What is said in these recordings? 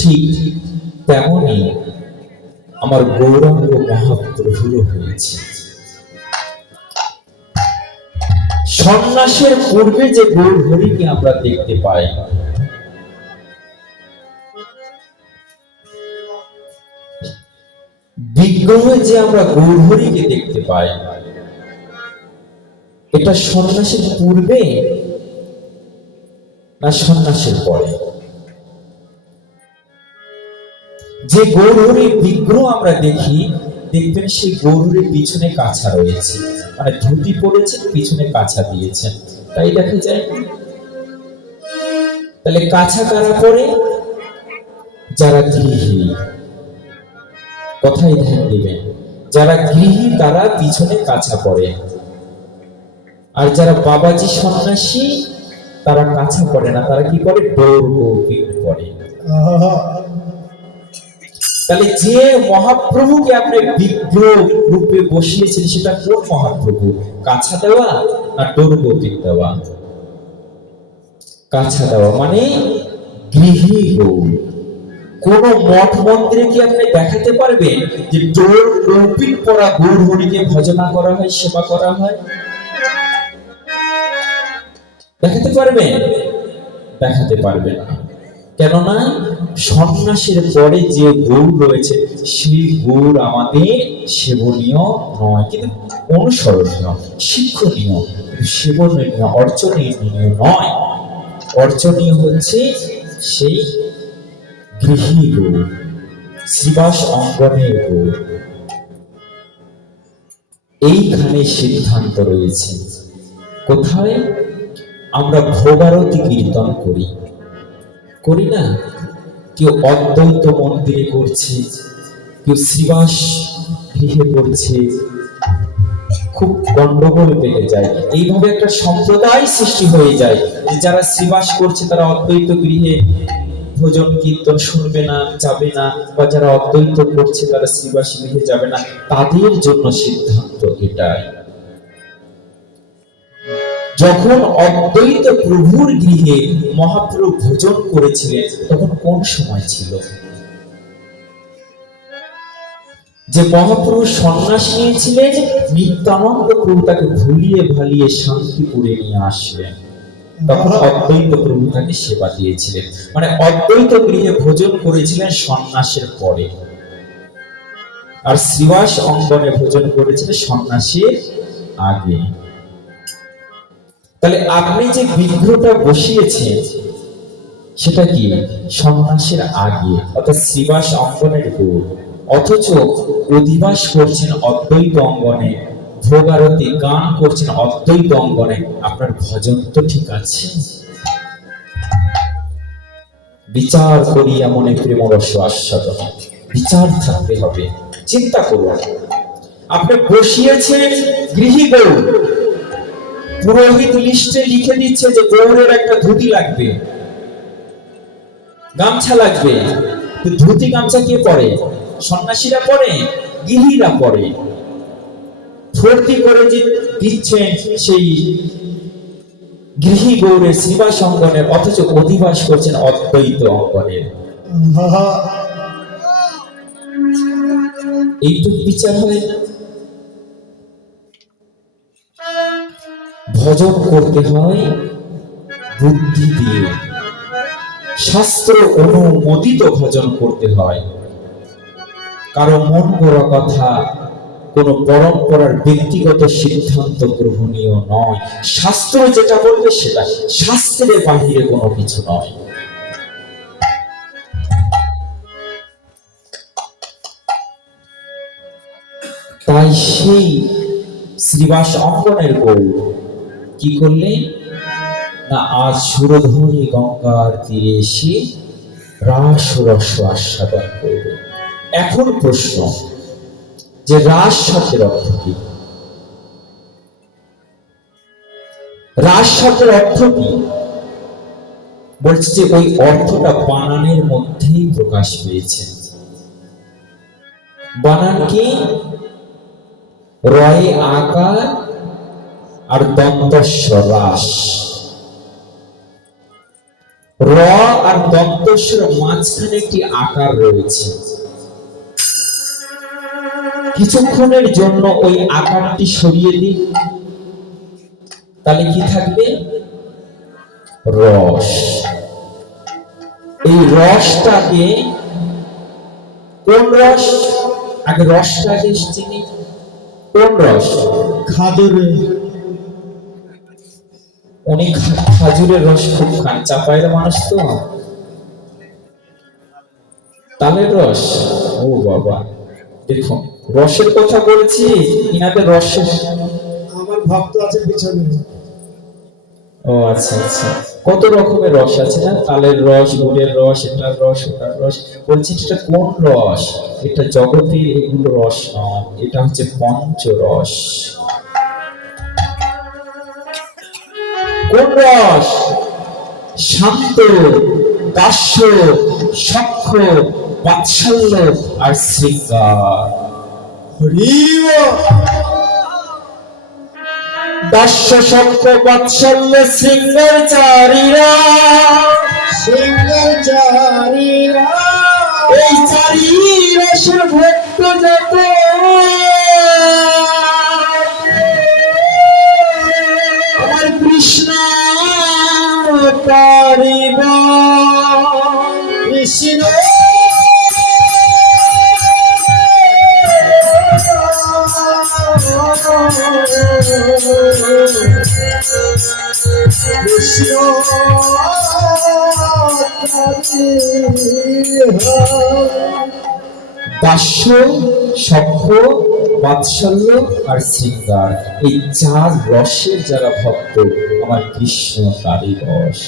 ঠিক তেমনই আমার গৌরাঙ্গ মহাপ্রভুরও হয়েছে। সন্ন্যাসের পূর্বে যে গৌর হরিকে আমরা দেখতে পাই, বিগ্রহে যে আমরা গৌর হরিকে দেখতে পাই, এটা সন্ন্যাসের পূর্বে না সন্ন্যাসের পরে? যে গৌরহরির বিগ্রহ আমরা দেখি, দেখবেন সেই গৌরহরির পিছনে কাছা রয়েছে। মানে ধুতি পড়েছে পিছনে কাছা দিয়েছেন তাই দেখা যায়, তাহলে কাছা কারা পরে যারা গৃহী কথাই ধ্যান দিবেন, যারা গৃহী, তারা পিছনে কাছা পড়ে। আর যারা বাবাজি সন্ন্যাসী, তারা কাছা পড়ে না, তারা কি করে দৌড় পড়ে। তাহলে যে মহাপ্রভুকে আপনি বিগ্রহ রূপে বসিয়েছেন, সেটা কোন মহাপ্রভু? কাছা দেওয়া না গৌতিক দেওয়া? কাছা দেওয়া মানে গৃহী কোন মঠ মন্দিরে কি আপনি দেখাতে পারবেন যে ডোর কৌপিক পরা গৌর হরিকে ভজনা করা হয়, সেবা করা হয়? দেখাতে পারবেন? দেখাতে পারবেন না। কেননা সন্ন্যাসের পরে যে গৌর রয়েছে, সেই গৌর আমাদের সেবনীয় নয়। কিন্তু অনুসরণীয়, শিক্ষণীয়, সেবনীয়, অর্চনীয় নয়। অর্চনীয় হচ্ছে সেই গৃহী গৌর শ্রীবাস অঙ্গনের গৌর এইখানে সিদ্ধান্ত রয়েছে। কোথায়? আমরা ভোগারতি কীর্তন করি। করি না? কেউ অদ্বৈত মন্দিরে করছে, কেউ শ্রীবাস গৃহে করছে। খুব গন্ডগোল পেতে যায়। এইভাবে একটা সম্প্রদায় সৃষ্টি হয়ে যায় যে যারা শ্রীবাস করছে, তারা অদ্বৈত গৃহে ভোজন কীর্তন শুনবে না, যাবে না, বা যারা অদ্বৈত করছে, তারা শ্রীবাস গৃহে যাবে না। তাদের জন্য সিদ্ধান্ত এটাই। যখন অদ্বৈত প্রভুর গৃহে মহাপ্রভু ভোজন করেছিলেন, তখন কোন সময় ছিল? যে মহাপ্রভু সন্ন্যাস নিয়েছিলেন নিত্যানন্দ প্রভু তাকে ভুলিয়ে ভালিয়ে শান্তিপুরে নিয়ে আসলেন। তখন অদ্বৈত প্রভু তাকে সেবা দিয়েছিলেন। মানে অদ্বৈত গৃহে ভোজন করেছিলেন সন্ন্যাসের পরে। আর শ্রীবাস অঙ্গনে ভোজন করেছিলেন সন্ন্যাসের আগে। তাহলে আপনি যে বিগ্রহটা বসিয়েছেন, সেটা কি সন্ন্যাসের আগে, অর্থাৎ শ্রীবাস অঙ্গনের গৌর অথচ অধিবাস করছেন অদ্বৈত অঙ্গনে, ভোগারতি গান করছেন অদ্বৈত অঙ্গনে, আপনার ভজন তো ঠিক আছে। বিচার করিয়া মনে প্রেমরস আস্বাদন বিচার থাকতে হবে, চিন্তা করুন। আপনি বসিয়েছেন গৃহী গৌর পুরোহিত লিস্টে লিখে দিচ্ছে যে গৌরের একটা ধুতি লাগবে। গামছা লাগবে। ধুতি গামছা কে পরে? সন্ন্যাসীরা পরে? গৃহীরা পরে? ফুর্তি করে যে দিচ্ছেন সেই গৃহী গৌরের শ্রীবাস অঙ্গনের অথচ অধিবাস করছেন অদ্বৈত অঙ্গনের। এইটুক বিচার হয়? ভজন করতে হয় বুদ্ধি দিয়ে। শাস্ত্র অনুমোদিত ভজন করতে হয়। কারও মন গড়া কথা কোন পরম্পরার ব্যক্তিগত সিদ্ধান্ত গ্রহণীয় নয়। শাস্ত্র যেটা বলবে সেটা। শাস্ত্রের বাহিরে কোনো কিছু নয়। তাই সেই শ্রীবাস অঙ্গনের গৌর কি করলেন না, আজ সুরধ্বনি গঙ্গার তীরে এসে রাস রস আস্বাদন করবে। এখন প্রশ্ন, যে রাস শব্দের অর্থ কি? রাস শব্দের অর্থ কি? বলছে যে ওই অর্থটা বানানের মধ্যেই প্রকাশ পেয়েছে। বানান কি রয়ে আকার আর দন্তস্ব রাস র আর দন্তস্বর মাঝখানে একটি আকার রয়েছে। কিছুক্ষণের জন্য ওই আকারটি সরিয়ে দিন তাহলে কি থাকবে? রস। এই রসটাকে কোন রস? আগে রসটাকে চিনি। কোন রস? খাদুরে। উনি খাজুরের রস খুব খান চাপাইয়ের মানুষ তো। তালের রস ও বাবা। দেখুন রসের কথা বলছি ইনাদের রসের। আমার ভক্ত আছে পিছনে। ও আচ্ছা আচ্ছা। কত রকমের রস আছে না? তালের রস গুড়ের রস এটার রস ওটার রস। বলছি এটা কোন রস? এটা জগতের এগুলো রস নয় এটা হচ্ছে পঞ্চরস। কোন রস শান্ত দাস্য সক্ষ বাৎসল্য আর শৃঙ্গার। দাস্য সক্ষ বাৎসল্য শৃঙ্গার চারীরা। সিঙ্গল চারিরা। এই চারি রসের ভক্ত যত। পারিব কৃষ্ণ দাস্য সক্ষ আর শৃঙ্গার। এই চার রসের যারা ভক্ত আমার কৃষ্ণ রস।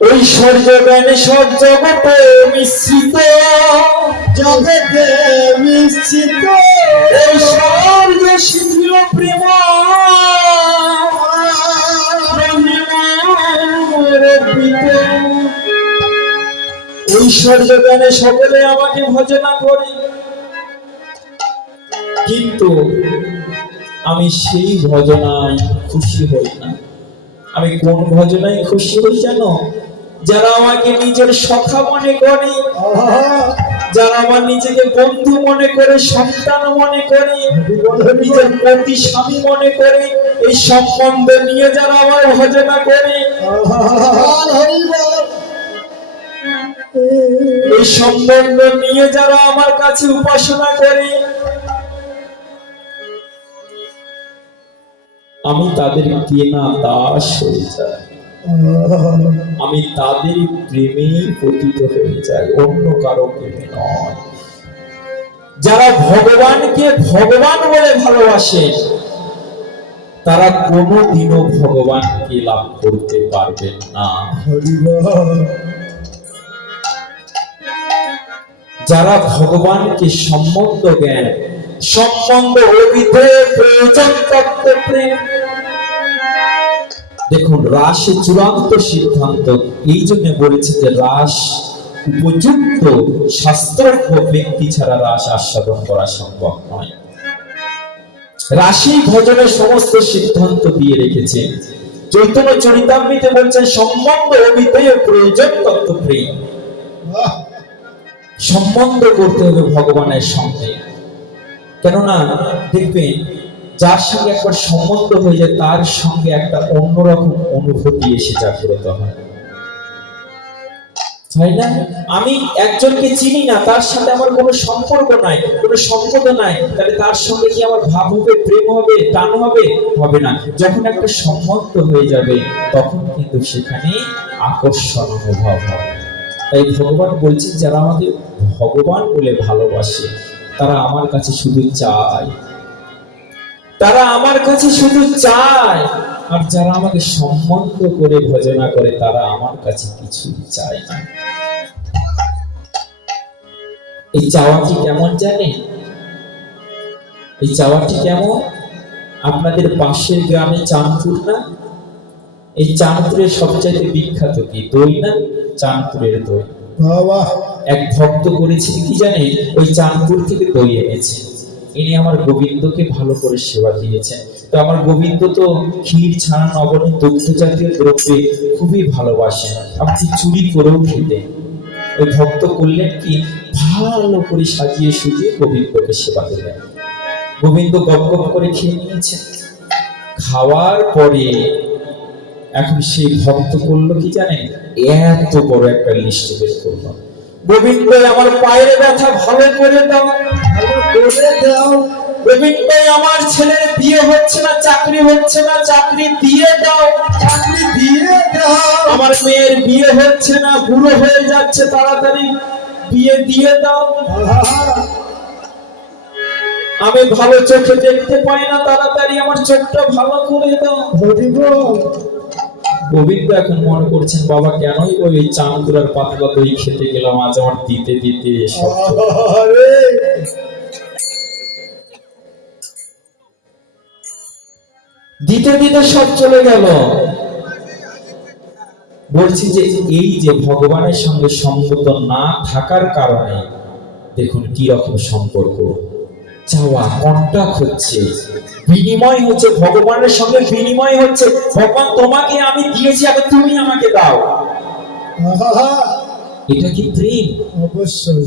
ঐশ্বর্য জ্ঞানে সব জগতে মিশ্রিত। জগতে নিশ্চিত ঐশ্বর্য শিথিল প্রেম। ঐশ্বর্য জ্ঞানে সকলে আমাকে ভজনা করে। কিন্তু আমি সেই ভজনায় খুশি হই না। আমি কোন ভজনায় খুশি হই জানো? যারা আমাকে নিজের সখা মনে করে, যারা আমার নিজেকে বন্ধু মনে করে, সন্তান মনে করে, নিজের পতি স্বামী মনে করে, এই সম্বন্ধ নিয়ে যারা আমার ভজনা করে, এই সম্বন্ধ নিয়ে যারা আমার কাছে উপাসনা করে আমি তাদের কেনা দাস হয়ে যাই। আমি তাদের প্রেমে পতিত হয়ে যাই অন্য কারও প্রেমে নয়। যারা ভগবানকে ভগবান বলে ভালোবাসে তারা কোনোদিনও ভগবানকে লাভ করতে পারবেন না। যারা ভগবানকে সম্বন্ধ জ্ঞান সম্বন্ধ অভিধেয় প্রয়োজন তত্ত্ব প্রেম দেখুন রাসে চূড়ান্ত সিদ্ধান্ত। এই জন্য বলেছে যে রাস উপযুক্ত শাস্ত্রজ্ঞ ব্যক্তি ছাড়া রাস আস্বাদন করা সম্ভব নয়। রাশি ভজনের সমস্ত সিদ্ধান্ত দিয়ে রেখেছে। চৈতন্য চরিতামৃতে বলছেন সম্বন্ধ অভিধেয় প্রয়োজন তত্ত্ব প্রেম সম্বন্ধ করতে হবে ভগবানের সঙ্গে। কেননা দেখবেন যার সঙ্গে একবার সম্বন্ধ হয়ে যায় তার সঙ্গে একটা অন্যরকম অনুভূতি এসে জাগ্রত হয়। হয় না? আমি একজনকে চিনি না, তার সাথে আমার কোনো সম্পর্ক নাই, কোনো সম্পর্ক নাই, তাহলে তার সঙ্গে কি আমার ভাব হবে, প্রেম হবে, টান হবে? হবে না। যখন একটা সম্বন্ধ হয়ে যাবে, তখন কিন্তু সেখানে আকর্ষণ অনুভব হবে তাই ভগবান বলছেন, যারা আমাদের ভগবান বলে ভালোবাসে, তারা আমার কাছে শুধু চায়। তারা আমার কাছে শুধু চায়। আর যারা আমাকে সম্বন্ধ করে ভজনা করে তারা আমার কাছে কিছু চায় না। এই চাওয়াটি কেমন জানেন? এই চাওয়াটি কেমন? আপনাদের পাশের গ্রামে চাঁদপুর না? এই চাঁদপুরের সবচাইতে বিখ্যাত কি? দই না চাঁদপুরের দই? এক ভক্ত করেছিল কি জানেন? ওই চাঁদপুর থেকে দই এনেছে। ইনি আমার গোবিন্দকে ভালো করে সেবা দিয়েছেন। তো আমার গোবিন্দ তো ক্ষীর ছাড়া নবনী দুগ্ধ জাতীয় দ্রব্যে খুবই ভালোবাসেন। আপনি চুরি করেও খেতেন ওই ভক্ত করলেন কি? ভালো করে সাজিয়ে সুজিয়ে গোবিন্দকে সেবা দিলেন। গোবিন্দ গপ গপ করে খেয়ে নিয়েছেন। খাওয়ার পরে এখন সেই ভক্ত করল কি জানেন? এত বড় একটা লিস্ট বের করল। গোবিন্দ আমার পায়ের ব্যথা ভালো করে দাও। করে দাও গোবিন্দ আমার ছেলের বিয়ে হচ্ছে না চাকরি হচ্ছে না চাকরি দিয়ে দাও। চাকরি দিয়ে দাও। আমার মেয়ের বিয়ে হচ্ছে না বুড়ো হয়ে যাচ্ছে তাড়াতাড়ি বিয়ে দিয়ে দাও। আমি ভালো চোখে দেখতে পাই না তাড়াতাড়ি আমার চোখটা ভালো করে দাও। গোবিন্দ এখন মনে করছেন বাবা কেনই ওই চাঁদুরার পাতলা দই খেতে গেলাম? আজ আমার দিতে দিতে সব চলে গেল। দিতে দিতে সব চলে গেল। বলছি যে এই যে ভগবানের সঙ্গে সঙ্গত না থাকার কারণে দেখুন কি রকম সম্পর্ক। চাওয়া কন্টাক্ট হচ্ছে। বিনিময় হচ্ছে ভগবানের সঙ্গে বিনিময় হচ্ছে ভগবান তোমাকে আমি দিয়েছি এখন তুমি আমাকে দাও। এটা কি প্রেম? অবশ্যই।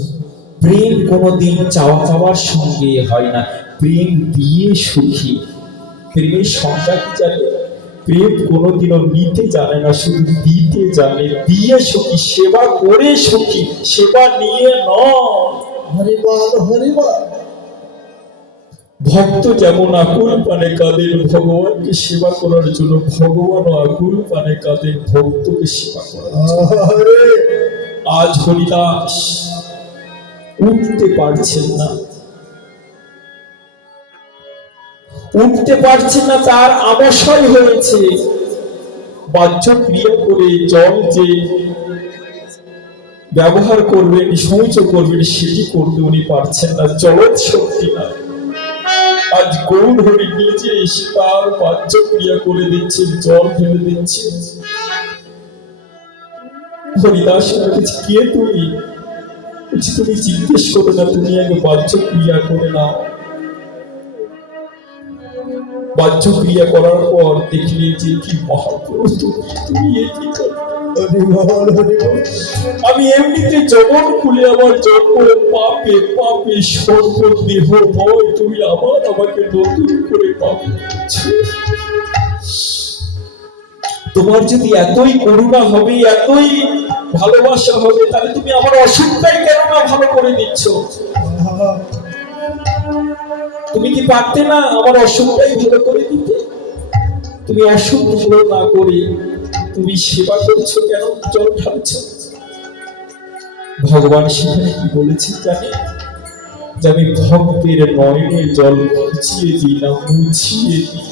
প্রেম কোনোদিন চাওয়া চাওয়ার সঙ্গে হয় না। প্রেম দিয়ে সুখী। প্রেমের সংজ্ঞা কি জানে? প্রেম কোনোদিনও নিতে জানে না শুধু দিতে জানে। দিয়ে সুখী সেবা করে সুখী সেবা নিয়ে নয়। হরি বল হরি বল ভক্ত যেমন আকুল পানে কাঁদেন ভগবানকে সেবা করার জন্য ভগবানও আকুল পানে কাঁদেন ভক্তকে সেবা করার আজ হরিদাস উঠতে পারছেন না। উঠতে পারছেন না তার আবাসয় হয়েছে। বাহ্য ক্রিয়া করে জল যে ব্যবহার করবেন শৌচ করবেন সেটি করতে উনি পারছেন না। জগৎ শক্তি না আজ গৌর হরি এসে তার বাহ্য ক্রিয়া করে দিচ্ছেন জল ফেলে দিচ্ছেন হরিদাস কে তুমি? তুমি জিজ্ঞেস করো না, তুমি আগে ক্রিয়া করে বাহ্য ক্রিয়া করার পর দেখলে যে কি মহাপ্রভু, তুমি এ কি আমি এমনিতে জগৎ খুলে আমার জন্ম পাপে পাপে সর্ব দেহ ভয়, তুমি আবার আমাকে নতুন করে দিচ্ছ। তোমার যদি এতই করুণা হবে, এতই ভালোবাসা হবে, তাহলে তুমি আমার অসুখটাই কেন না ভালো করে দিচ্ছ? তুমি কি পারতে না আমার অসুখটাই ভালো করে দিতে? তুমি অসুখ ভালো না করে তুমি সেবা করছ কেন? জল ঢালছো ভগবান সেখানে কি বলেছেন জানে? যে আমি ভক্তের নয়নের জল ঘুচিয়ে দিই না, মুছিয়ে দিই।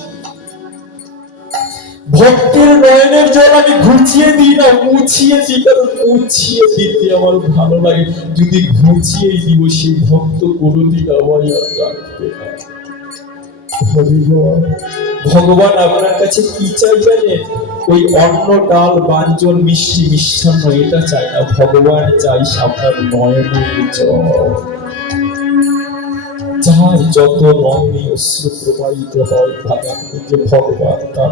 ভক্তের নয়নের জল আমি ঘুচিয়ে দিই না, মুছিয়ে দিই, কারণ মুছিয়ে দিতে আমার ভালো লাগে। যদি ঘুচিয়ে দিব সেই ভক্ত কোনোদিন আমায় আর ডাকবে না। ভগবান আপনার কাছে কি চাই জানেন? ওই অন্ন, ডাল বাঞ্জন মিষ্টি, মিষ্টান্ন, এটা চাই না ভগবান চাই আপনার নয়নের জল। যার যত নয়নে অশ্রু প্রবাহিত হয় যে ভগবান তার